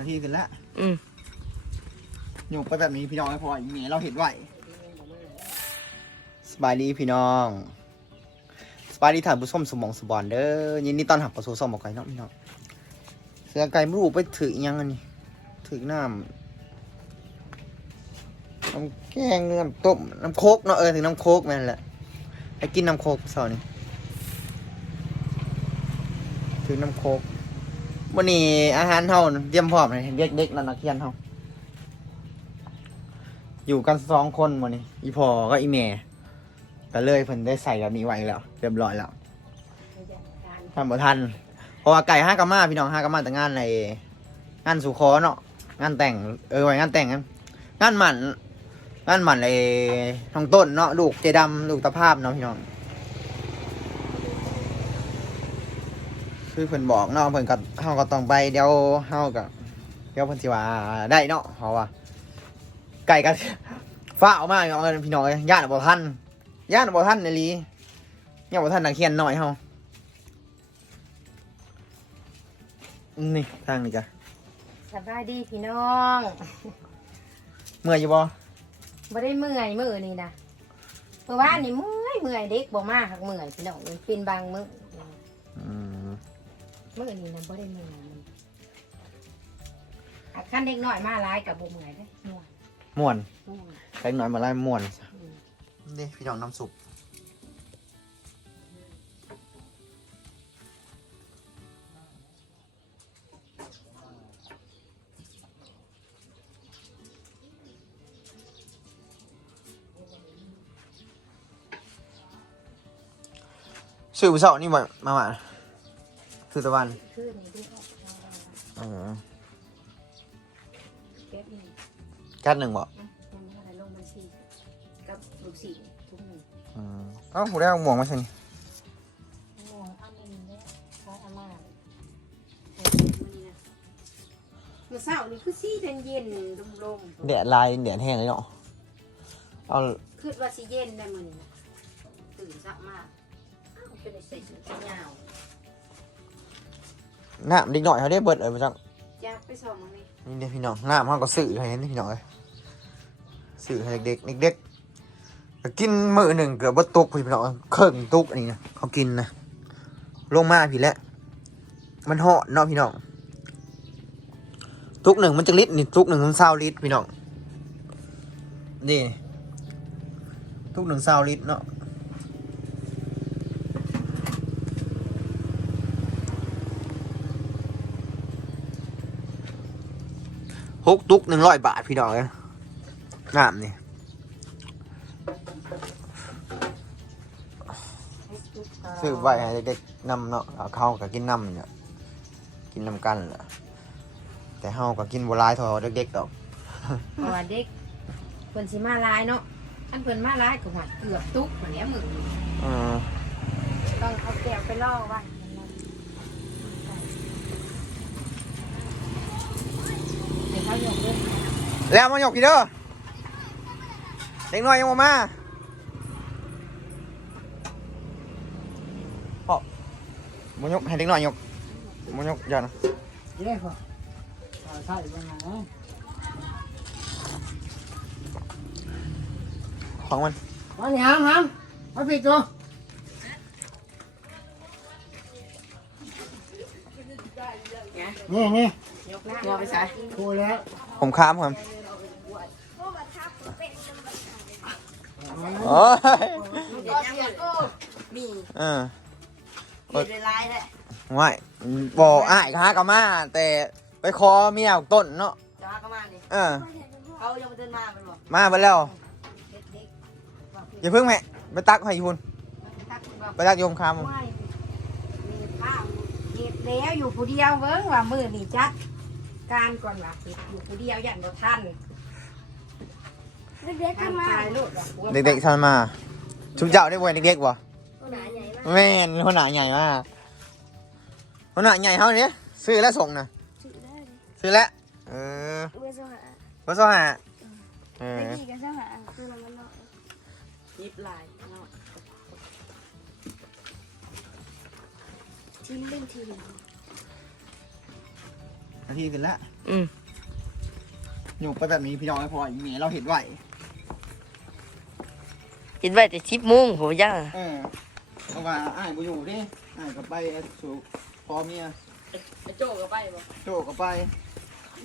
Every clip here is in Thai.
นาทีขึ้นแล้วอืมหยกไปแบบนี้พี่น้องไม่พออีกเมียเราเห็นไหวสบายดีพี่น้องสบายดีถ่ายผู้ชมสมองสบอนเด้อยินดีต้อนรับเข้าสู่สมองไก่เนาะพี่น้องเสือไก่ไม่รู้ไปถืออิหยังอันนี้ถือน้ำน้ำแกงน้ำต้มน้ำโคกเนาะเออถึงน้ำโคกแม่นแหละไปกินน้ำโคกเสาร์นี้ถือน้ำโคก วันนี้อาหารเท่าเตรียมพร้อมเลยเด็กๆนันนักเรียนเท่าอยู่กันสองคนวันนี้อีพอก็อีเมย์ก็เลยเพิ่นได้ใส่แบบนี้ไว้แล้ว เรียบร้อยแล้วทำบ่ทันเพราะว่าไก่ห้ากะมาพี่น้องห้ากะมาแต่งานในงานสุขอเนาะงานแต่งเออไว้งานแต่งกันงานหมันงานหมันไอ้ทองต้นเนาะลูกเจดำลูกตะภาพเนาะพี่น้อง คือเพิ่นบอกเนาะเพิ่นก็เฮาก็ต้องไปเดี๋ยวเฮาก็เดี๋ยวเพิ่นสิว่าได้เนาะเพราะว่าไก่กันฟ้าออกมาพี่น้องเอ้ยพี่น้องเอ้ยย่านบ่ทันย่านบ่ทันในลีย่านบ่ทันนักเขียนหน่อยเฮานี่ทางนี้จ้ะสบายดีพี่น้องเมื่อยอยู่บ่บ่ได้เมื่อยมื้อนี่นะเมื่อวานนี่เมื่อยเมื่อยเด็กบ่มาหักเมื่อยพี่น้องมันเป็นบางมื้ออืม มื้อนี้นะบ่ได้เมื่อยอาคันเด็กน้อยมาหลายกับบ่เมื่อยเด้ม่วนม่วนม่วนเล็กน้อยมาไล่ม่วนอืมนี่พี่น้องน้ำสุปสื่อผู้เสานี่บ่มามาคื อตะวันคือนี่เด้อเออเก็บนี่กัดหนึ่งบ่ยังบ่ได้ลงบัญชีกับลูกศิษย์ทุกมื้ออืมเอ้าผมได้เอาหมวกมาใช่นี่ม่วงอันนี้เด้อขออามาเมื่อเช้านี่คือสีเย็นๆลมๆแดดลายแดดแห้งเลยเนาะเอาคิดว่าสิเย็นได้มื้อนี้นะตื่นเช้ามากอ้าวเป็นได้ใส่ชุดแขนยาว น้ำเด็กหน่อยเขาได้เบิดเออมาจังอยากไปส่องมันนี่นี่เด็กพี่น้องน้ำเขาก็สื่อให้นี่พี่น้องเลยสื่อให้เด็กๆเด็กๆก็กินมื้อหนึ่งเกือบว่าตุกพี่น้องเครื่องตุกอันนี้นะเขากินนะลงมาพี่แหล้วมันเหาะเนาะพี่น้องตุกหนึ่งมันจะลิตรนี่ตุกหนึ่งมันเศร้าลิตรพี่น้องนี่ตุกหนึ่งเศร้าลิตรเนาะ หกตุกหนึ่งร้อยบาทพี่น้องเลยน้ำนี่ซื้อไว้ให้เด็กๆนำเนาะเอาเข้ากับกินน้ำเนี่ยกินน้ำกันแหละแต่เฮาก็กินบัวลายเทอเด็กๆดอกเพราะว่าเด็กเพิ่นสิมาหลายเนาะอันเพิ่นมาหลายก็หอดเกือบตุกเหมือนนี้มึงอืมต้องเอาแก้วไปล่อไว้เดี๋ยวเขายกเลิก แล้วมาหยกพี่เด้อเด็กน้อยยังบ่มาพ่อมายกให้เด็กน้อยยกมายกอย่านะเย้พ่อใช่ยังไงนะของมันมาหามหามมาปิดตัวนี่นี่ยกหน้าไปใส่โทรแล้วผมค้ามครับ โอ้ยมีเออเด็ดลายแหละไม่บอกอ้ายค้ากับมาแต่ไปคอเมียต้นเนาะจ้าก็มาดิเออเขายังมาเดินมาเป็นบอกมาไปแล้วเด็กอย่าเพิ่งแม่ไปตักให้คุณๆทักคุณบอกไปตักโยมคามไม่มีข้าวเห็ดแล้วอยู่ผู้เดียวเบิ้งว่ามือนี่จัดการก่อนว่าเห็ดอยู่ผู้เดียวยันบ่ทัน เด็กๆทาทำงมากายลูกดอกบัวเด็กๆทันมาชุมเจ้าได้บวยเด็กๆวะตัวหนาใหญ่มากแม่นคนหนาใหญ่มากคนหนาใหญ่เท่านี้ซื้อแล้วส่งนะถือได้เลยซื้อแล้วเออเวสหาก็ซ่อหาเอไปอกี่กันเจ้าหาคือมันมันเนาะยิบลายเนาะทีมเล่นทีมนาทีขึ้นแล้วเอืมอยู่ไปแบบนี้พี่น้องไม่พออีเมเราเห็นไหว กินไว้แต่ชิปโมุ้งผมย่างเออเพราะว่าอ้ายบ่อยู่ดิอ้ายก็ไปสู่พ่อเมียโจก็ไปบ่โจก็ไป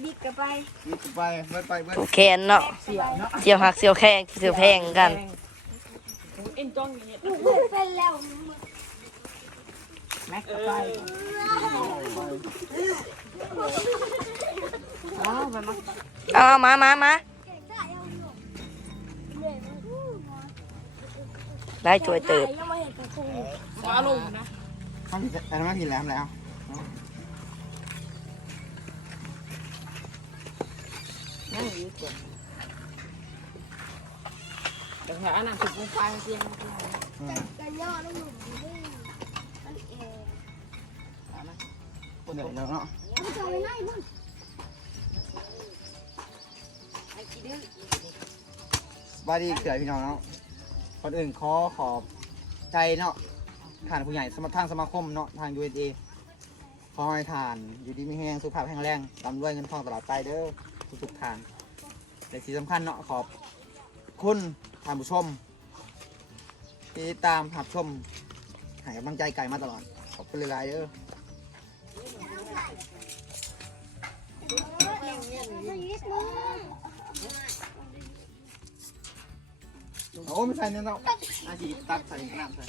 บิ๊กก็ไปวิทย์ก็ไปเบิดไปเบิดแคนเนาะเสียวหักเสียวแข้งเสียวแพงกันลูกไม่เป็นแล้วแม็กก็ไปอ๋อไปมาเอามามามา ได้ช่วยเติบยังไม่เห็นกระทงทำผิดอะไรมาผิดแล้วทำแล้วนั่งอยู่ก่อนเดี๋ยวอันนั้นถูกลงไปเพียงอืมกันย่อลูกหนุ่มด้วยมันเอ๋เดี๋ยวแล้วเนาะมันจะไปไหนมั่งไอ้กี่ดื้อบายดีเกิดพี่น้องเนาะ คนอื่นขอขอบใจเนาะทานผู้ใหญ่สมาทางสมาคมเนาะทาง USA ขอให้ทานอยู่ดีมีแห้งสุขภาพแข็งแรงร่ำรวยเงินทองตลอดไปเด้อทุกๆทานแต่ที่สำคัญเนาะขอบคุณท่านผู้ชม ที่ตามรับชมให้กำลังใจไก่มาตลอด ขอบคุณหลายๆเด้อโอ้ไม่ใช่เนี่ยเนาะอาชีตักใส่น้ำใส่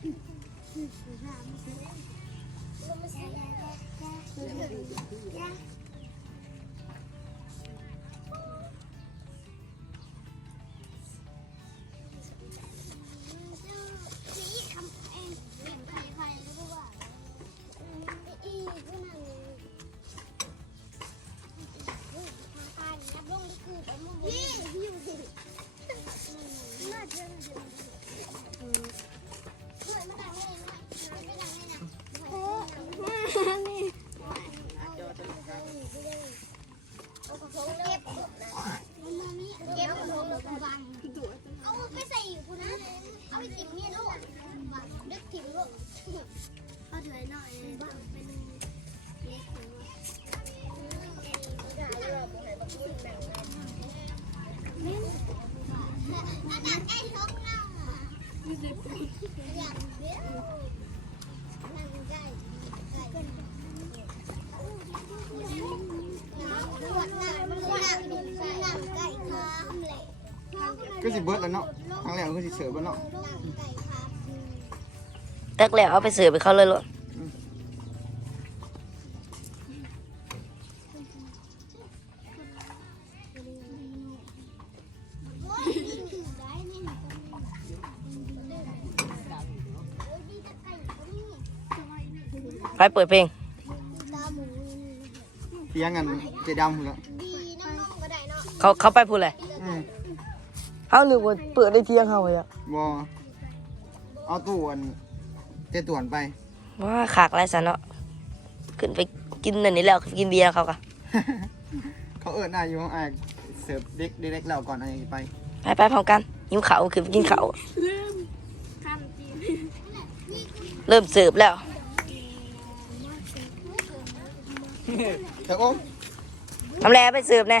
เสิเบิร์ดแล้วเนาะครั้งแรกก็สิเสิร์ฟแล้วเนาะน้ำใกล้คามตักแล้วเอาไปเสิร์ฟไปเขาเลยลูกโอ้ยนี่หนึ่งได้นี่หนึ่งก็มีโอ้ยดีจะไก่ก็มีไปเปิดเพลงตาหมูเพียงกันเจดำแล้วดีน้ำนมก็ได้เนาะเขาเขาไปพูดเลยอืม เขาหรือว่าเปิดได้เที่ยงเขาเลยอะบอเอาตู้อันเจต่วนไป ว่าขากไรสันเนาะขึ้นไปกินอันนี้แล้วกินเบียร์เขากะเขาเอิญได้อยู่ห้องไอ้เสิร์ฟเด็กเด็กแล้วก่อนไอ้ไปไปไปพร้อมกันหิวเขาวขึ้นไปกินเขาวเริ่มเสิร์ฟแล้วแต่โอ้มน้ำแร่ไปเสิร์ฟแน่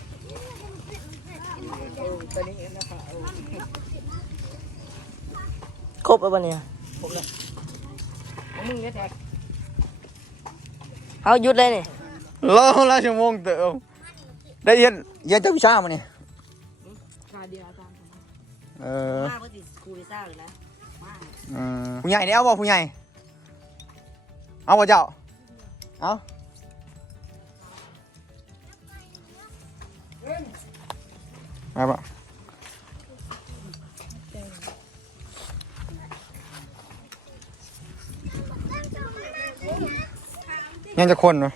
ต่ไว้โอมเอาเลยนะได้ครบเบิร์ดเลยวะตัวนี้นะคะโอ้ครบแล้วปะเนี่ยผมเลยเอามึงจะแท็กเอาหยุดเลยนี่รอละชั่วโมงเติมได้เย็นเย็นเจ้าวิชามาเนี่ยคาเดียวตามเออมาเพื่อติครูลิซ่าเลยนะมาอืมผู้ใหญ่เนี่ยเอาบ่ผู้ใหญ่เอาบ่เจ้าเอามา ยังจะคนเนาะ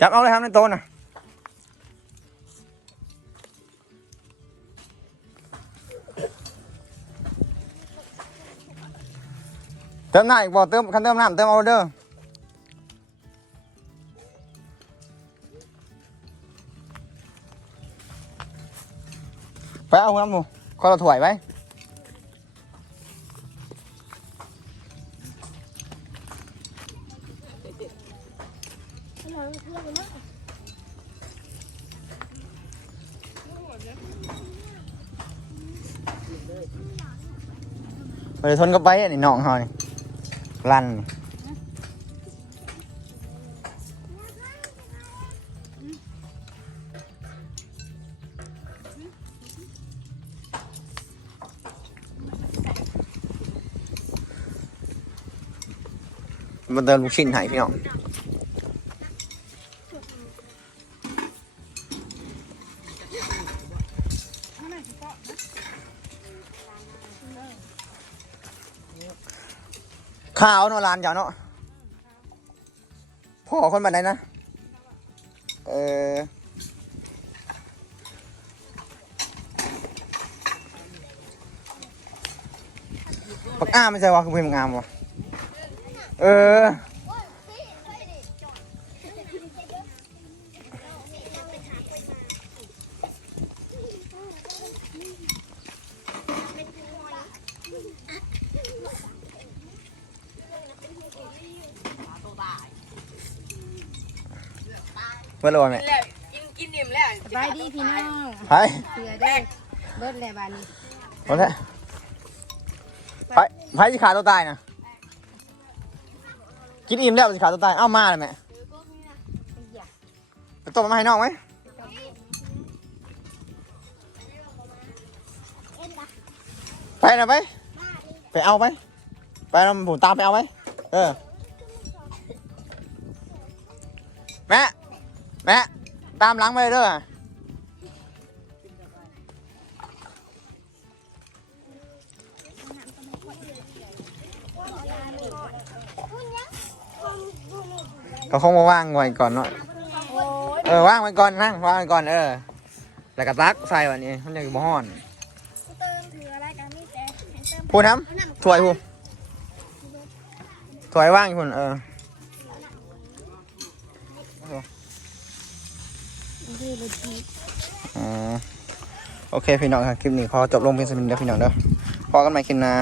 จับเอาเลยครับในโต๊ะน่ะเติมน้ำอีกบ่เติมคันเติมน้ำเติมเอาเด้อไปเอาน้ำหมูขอเราถ่วยไป ไปทนก็ไปอันนี้น้องเขานี่ลั่นนี่มาเดินลูกชิ้นให้พี่น้อง ข้าวเนาะร้านเจ้าเนาะพ่อคนบ้านไหนนะเออปักอ้ามไม่ใช่วะคือเพื่อนงามวะเออ เมื่อไรวะแม่แล้วกินกินอิ่มแล้วสบายดีพี่น้องไปเสือเด้อเบิดแล้วบานนี้หมดแล้วไปไปสิขาตัวตายนะกินอิ่มแล้วสิขาตัวตายเอ้ามาเลยแม่ไปต้มมาให้น้องไหมไปนะไป ไปเอาไป ไปเราผมตามไปเอาไป เออ แม่ แม่ตามหลังไปเลยเด้อก็คงมาว่างไว้ก่อนเนาะเออว่างไว้ก่อนนั่งว่างไว้ก่อนเออ แล้วก็ตักใส่วันนี้มันยังอยู่บ่ฮ้อนเติมถืออะไรกันนี่แต่เห็นเติมพูดทำถ้วยพูถ้วยว่างอยู่พุ่นเออ อ๋อโอเคพี่น้องครับคลิปนี้พอจบลงเพียงสมินเด้อพี่น้องเด้อพอกันใหม่คลิปหน้า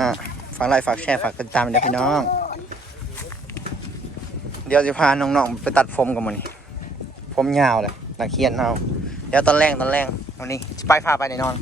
ฝากไลค์ฝากแชร์ฝากติดตามเด้อพี่น้อง เดี๋ยวจะพาน้องๆไปตัดผมกันมันผมยาวเลยนักเขียนเอาเดี๋ยวตอนแรกตอนแรกวันนี้ไปพาไปแน่นอน